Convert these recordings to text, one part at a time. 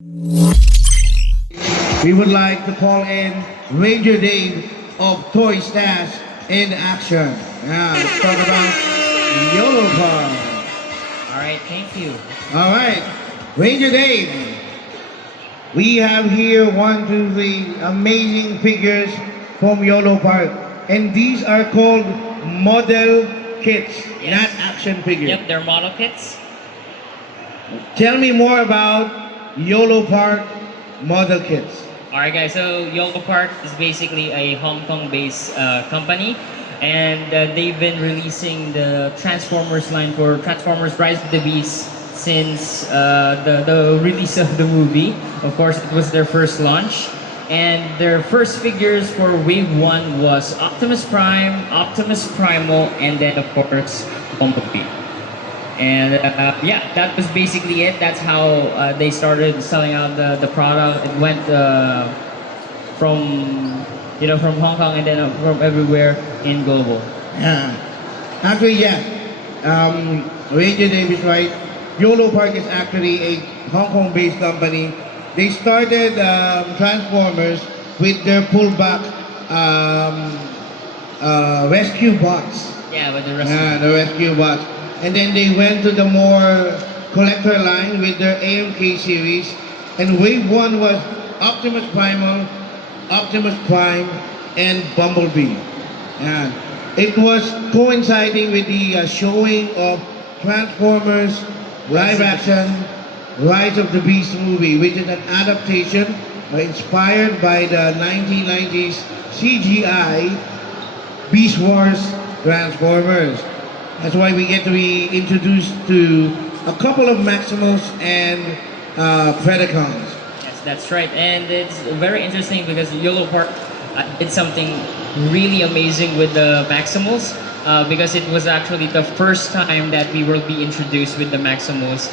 We would like to call in Ranger Dave of Toy Stash in Action. Yeah, let's talk about Yolopark. All right, thank you. All right, Ranger Dave. We have here 3 amazing figures from Yolopark, and these are called model kits, Yes. not action figures. Yep, they're model kits. Tell me more about Yolopark model kits. All right, guys. So Yolopark is basically a Hong Kong-based company, and they've been releasing the Transformers line for Transformers: Rise of the Beast since the release of the movie. Of course, it was their first launch, and their first figures for Wave 1 was Optimus Prime, Optimus Primal, and then of course Bumblebee. And yeah, that was basically it. That's how they started selling out the product. It went from from Hong Kong and then from everywhere in global. Yeah. Actually, yeah. Ranger Dave is right. Yolopark is actually a Hong Kong-based company. They started Transformers with their pullback rescue bots. Yeah, but the rest. Yeah, the rescue bots. And then they went to the more collector line with their AMK series. And Wave 1 was Optimus Primal, Optimus Prime, and Bumblebee. Yeah. It was coinciding with the showing of Transformers live action Rise of the Beast movie, which is an adaptation inspired by the 1990s CGI Beast Wars Transformers. That's why we get to be introduced to a couple of Maximals and Predacons. Yes, that's right. And it's very interesting because Yolopark did something really amazing with the Maximals. Because it was actually the first time that we will be introduced with the Maximals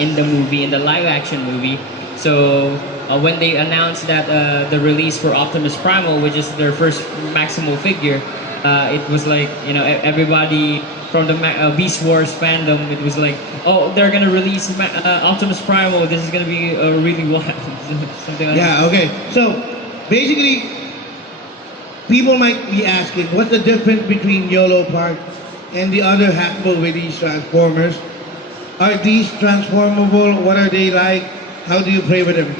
in the movie, in the live-action movie. So when they announced that the release for Optimus Primal, which is their first Maximal figure, it was like everybody from the Beast Wars fandom. It was like, oh, they're gonna release Optimus Primal. This is gonna be really wild, something like that. Yeah. Okay. So basically, people might be asking, what's the difference between Yolopark and the other Hasbro release Transformers? Are these transformable? What are they like? How do you play with them?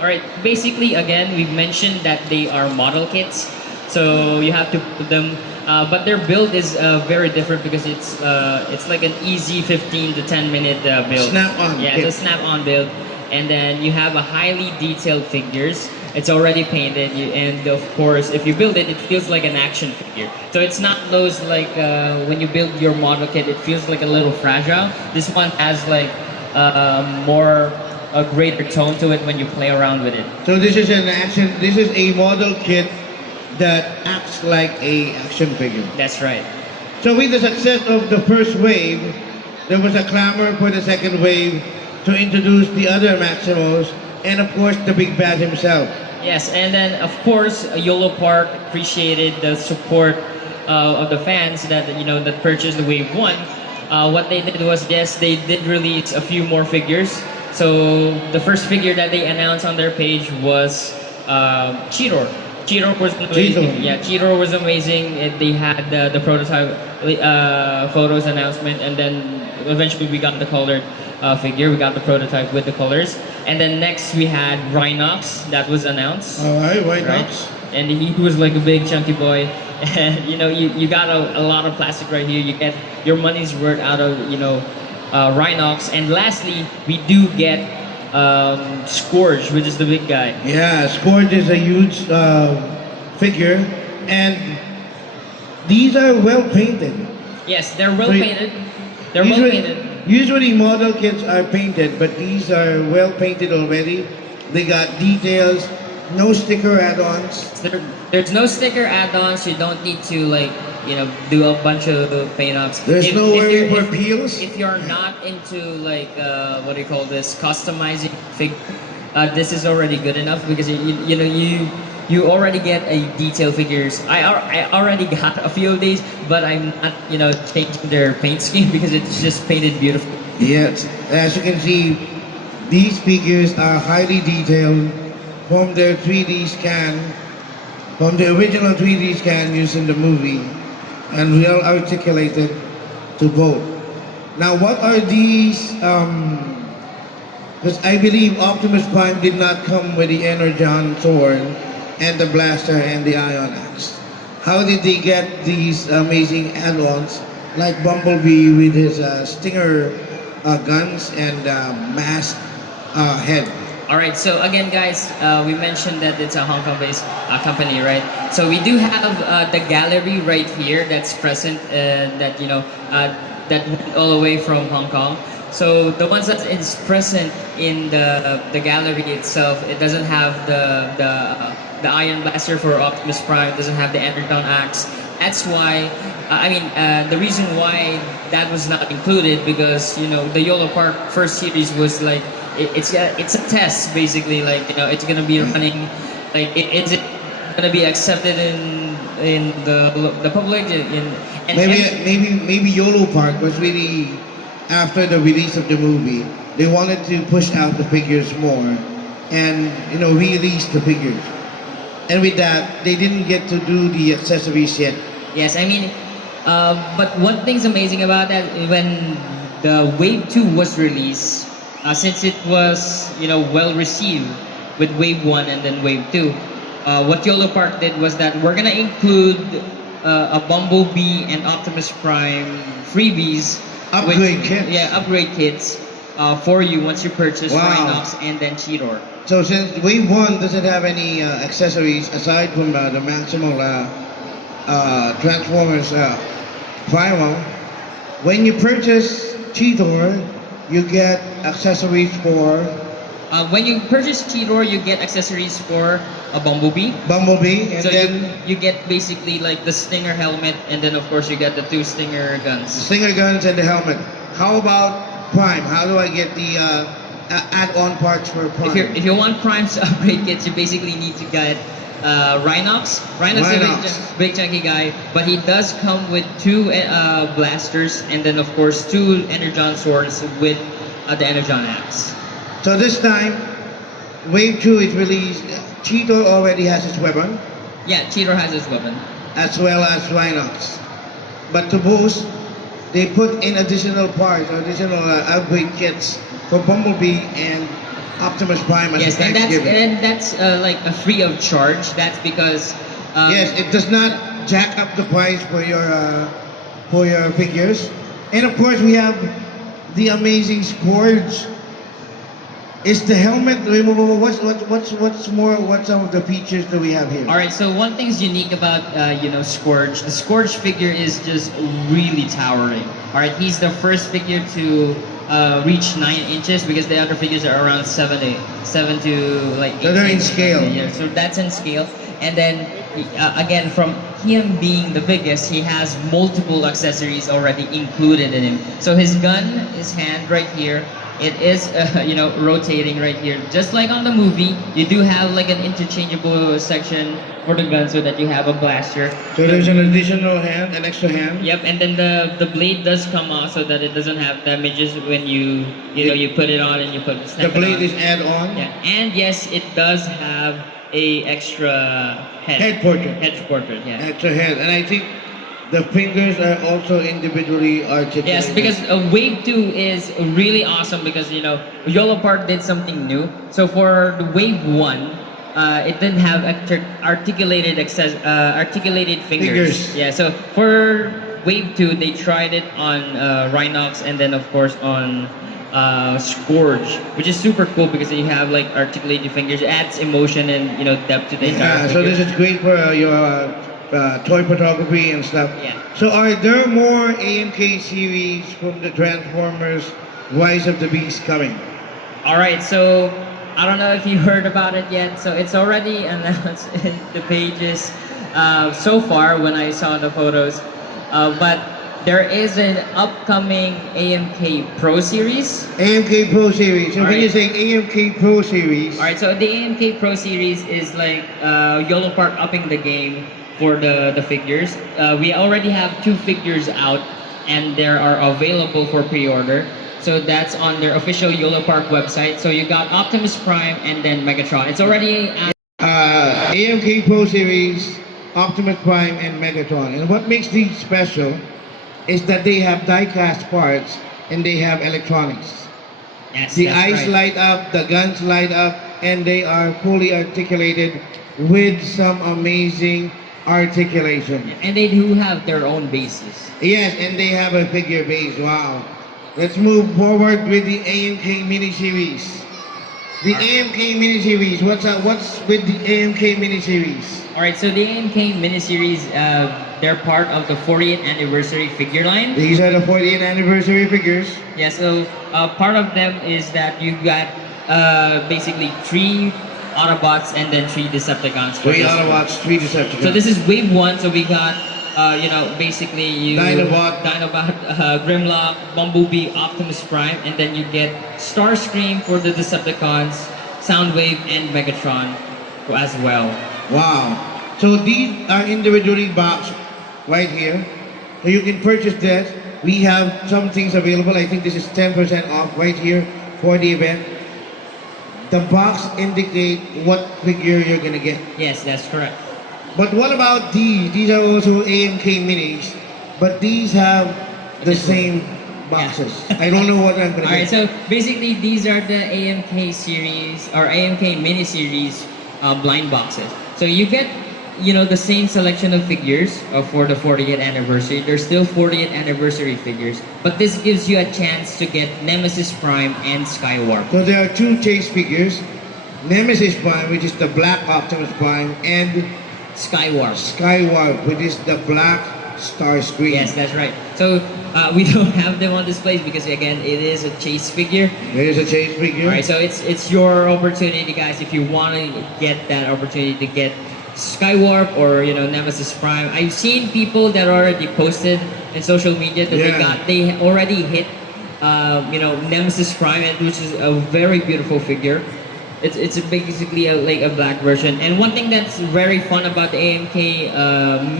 All right. Basically, again, we've mentioned that they are model kits, so you have to put them. But their build is very different because it's like an easy 15 to 10 minute build. Snap-on Yeah, kit. it's a snap-on build, and then you have a highly detailed figures. It's already painted, and of course, if you build it, it feels like an action figure. So it's not those like when you build your model kit, it feels like a little fragile. This one has like a greater tone to it when you play around with it. So this is an action. This is a model kit that acts like a action figure. That's right. So with the success of the first wave, there was a clamor for the second wave to introduce the other Maximals and of course the Big Bad himself. Yes, and then of course Yolopark appreciated the support of the fans that that purchased the Wave 1. What they did was, yes, they did release a few more figures. So the first figure that they announced on their page was Cheetor. Cheetor was amazing. Cheetor. Yeah, Cheetor was amazing. They had the prototype photos announcement, and then eventually we got the colored figure. We got the prototype with the colors, and then next we had Rhinox that was announced. All right, Right? right. And he was like a big chunky boy, and you got a lot of plastic right here. You get your money's worth out of Rhinox, and lastly we do get Scourge, which is the big guy. Yeah, Scourge is a huge figure, and these are well painted. Yes, they're well So painted. They're well painted. Usually model kits are painted, but these are well painted already. They got details, no sticker add-ons. There's no sticker add-ons. You don't need to do a bunch of paint-ups. There's no worry you're- for peels. If you're not into what do you call this, customizing figure, this is already good enough because you already get a detailed figures. I already got a few of these, but I'm not changing their paint scheme because it's just painted beautiful. Yes, as you can see, These figures are highly detailed from their 3D scan, from the original 3D scan used in the movie, and well articulated to both. Now, what are these? Because I believe Optimus Prime did not come with the Energon sword and the blaster and the Ion Axe. How did they get these amazing add-ons like Bumblebee with his Stinger guns and mask head? All right, so again, guys, we mentioned that it's a Hong Kong-based company, right? So we do have the gallery right here that's present, that that went all the way from Hong Kong. So the ones that is present in the gallery itself, it doesn't have the Iron Blaster for Optimus Prime. It doesn't have the Energon Axe. That's why, the reason why that was not included, because the Yolopark first series was like it's a test basically, like it's gonna be running, like is it gonna be accepted in the public and Maybe Yolopark was really after the release of the movie. They wanted to push out the figures more, and release the figures. And with that, they didn't get to do the accessories yet. Yes, but one thing's amazing about that, when the Wave 2 was released, since it was well received with Wave 1 and then Wave 2, what Yolopark did was that we're gonna include a Bumblebee and Optimus Prime freebies. Upgrade kits. Yeah, upgrade kits for you once you purchase Wow. Rhinox and then Cheetor. So since Wave 1 doesn't have any accessories aside from the Maximal Transformers Primal, when you purchase Cheetor, you get accessories for When you purchase Cheetor, you get accessories for a Bumblebee. Bumblebee, and So then you get basically like the Stinger helmet, and then of course you get the 2 Stinger guns. Stinger guns and the helmet. How about Prime? How do I get the add-on parts for Prime? If you want Prime's upgrade kits, you basically need to get Rhinox. Rhinox is a big chunky guy, but he does come with 2 blasters, and then of course 2 Energon swords with the Energon Axe. So this time, Wave 2 is released. Cheetor already has his weapon, Yeah, Cheetor has his weapon. as well as Rhinox. But to boost, they put in additional parts, additional upgrade kits for Bumblebee and Optimus Prime as Yes, a Thanksgiving. and that's like a free of charge. That's because Yes, it does not jack up the price for your figures. And of course, we have the amazing Scourge. Is the helmet removable? What's more? What some of the features that we have here? All right, so one thing's unique about Scourge. The Scourge figure is just really towering. All right, he's the first figure to reach 9 inches, because the other figures are around 7 to like 8. So they're in scale. Yeah, so that's in scale. And then again, from him being the biggest, he has multiple accessories already included in him. So his gun, his hand right here. It is, rotating right here. Just like on the movie, you do have like an interchangeable section for the gun, so that you have a blaster. So there's an additional hand, an extra hand. Yep, and then the blade does come off so that it doesn't have damages when you put it on and you put The blade is add-on. yeah, and yes, it does have a extra Head portrait. Head portrait, yeah. Extra head, and I think the fingers are also individually articulated. Yes, because Wave 2 is really awesome, because Yolopark did something new. So for the Wave 1, it didn't have articulated fingers. Yeah, so for Wave 2, they tried it on Rhinox, and then of course on Scourge, which is super cool because you have like articulated fingers. It adds emotion and depth to the entire Yeah, so figure. this is great for your toy photography and stuff. Yeah. So are there more AMK series from the Transformers Rise of the Beast coming? All right, so I don't know if you heard about it yet. So it's already announced in the pages so far when I saw the photos. But there is an upcoming AMK Pro Series. AMK Pro Series. So when you say AMK Pro Series, All right, so the AMK Pro Series is like Yolopark upping the game for the figures. We already have 2 figures out, and they are available for pre-order. So that's on their official Yolopark website. So you got Optimus Prime and then Megatron. It's already AMK Pro Series, Optimus Prime, and Megatron. And what makes these special is that they have die-cast parts and they have electronics. yes, The that's eyes right. light up, the guns light up, and they are fully articulated with some amazing articulation. And they do have their own bases. Yes, and they have a figure base. Wow. Let's move forward with the AMK Mini Series. The AMK Mini Series. What's with the AMK Mini Series? All right, so the AMK Mini Series, they're part of the 40th anniversary figure line. These are the 40th anniversary figures. Yeah, so part of them is that you got basically 3 Autobots and then 3 Decepticons. For 3 this one. Autobots, 3 Decepticons. So this is wave 1. So we got, basically you Dinobot. Grimlock, Bumblebee, Optimus Prime, and then you get Starscream for the Decepticons, Soundwave, and Megatron as well. Wow. So these are individually boxed right here. So you can purchase that. We have some things available. I think this is 10% off right here for the event. The box indicate what figure you're gonna get. Yes, that's correct. But what about these? These are also AMK minis, but these have the same boxes. I don't know what I'm gonna All right, get. so basically these are the AMK series or AMK Mini Series blind boxes. So you get, the same selection of figures for the 40th anniversary. There's still 40th anniversary figures, but this gives you a chance to get Nemesis Prime and Skywarp. So there are 2 chase figures, Nemesis Prime, which is the black Optimus Prime, and Skywarp. Skywarp, which is the black Starscream. Yes, that's right. So we don't have them on displays because again, it is a chase figure. There's a chase figure. All right, so it's your opportunity, guys. If you want to get that opportunity to get Skywarp or Nemesis Prime, I've seen people that already posted in social media that they already hit Nemesis Prime, which is a very beautiful figure. It's basically like a black version. And one thing that's very fun about the AMK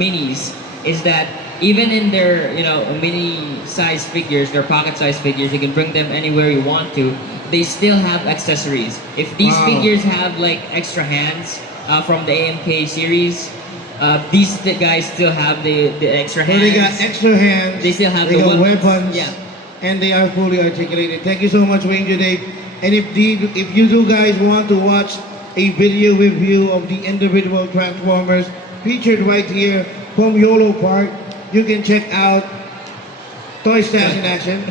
minis is that even in their mini size figures, their pocket size figures, you can bring them anywhere you want to. They still have accessories. If these figures have like extra hands from the AMK series, these guys still have the extra hands. So they got extra hands. They still have they the got weapons. weapons. Yeah. And they are fully articulated. Thank you so much, Ranger Dave. And if you do guys want to watch a video review of the individual Transformers featured right here from Yolopark, you can check out Toy Stash in Action.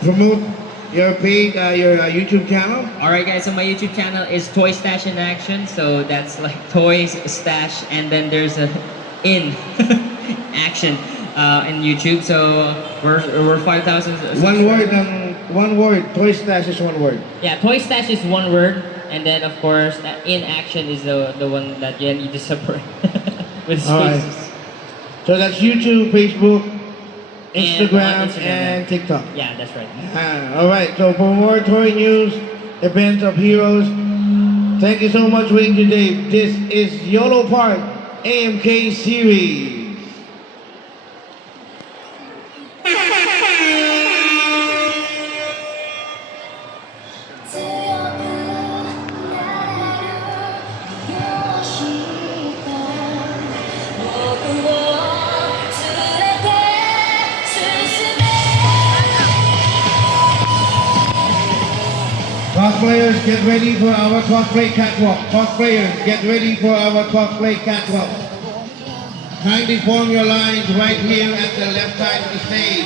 Promote your page, your YouTube channel. All right, guys. So my YouTube channel is Toy Stash in Action. So that's like Toys Stash, and then there's a in action in YouTube. So we're 5,000. One word. Toy Stash is one word. Yeah, Toy Stash is one word, and then of course in action is the one that you need to separate with All right. spaces. So that's YouTube, Facebook, And Instagram, on Instagram, and TikTok. Yeah, that's right. All right. So for more toy news, events of heroes, thank you so much, Ranger Dave. This is Yolopark AMK Series. Cosplayers, get ready for our cosplay catwalk. Cosplayers, get ready for our cosplay catwalk. Kindly form your lines right here at the left side of the stage.